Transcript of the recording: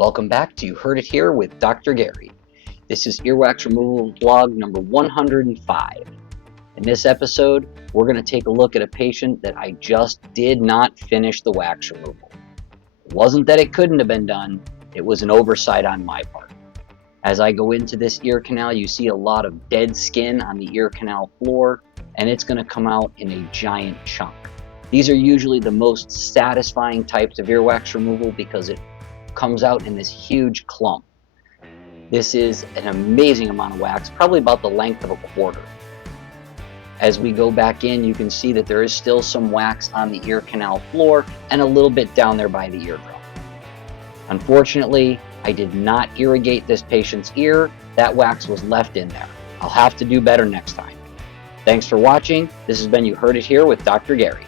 Welcome back to You Heard It Here with Dr. Gary. This is earwax removal vlog number 105. In this episode, we're going to take a look at a patient that I just did not finish the wax removal. It wasn't that it couldn't have been done, it was an oversight on my part. As I go into this ear canal, you see a lot of dead skin on the ear canal floor, and it's going to come out in a giant chunk. These are usually the most satisfying types of earwax removal because it comes out in this huge clump. This is an amazing amount of wax, probably about the length of a quarter. As we go back in, you can see that there is still some wax on the ear canal floor and a little bit down there by the eardrum. Unfortunately, I did not irrigate this patient's ear. That wax was left in there. I'll have to do better next time. Thanks for watching. This has been You Heard It Here with Dr. Gary.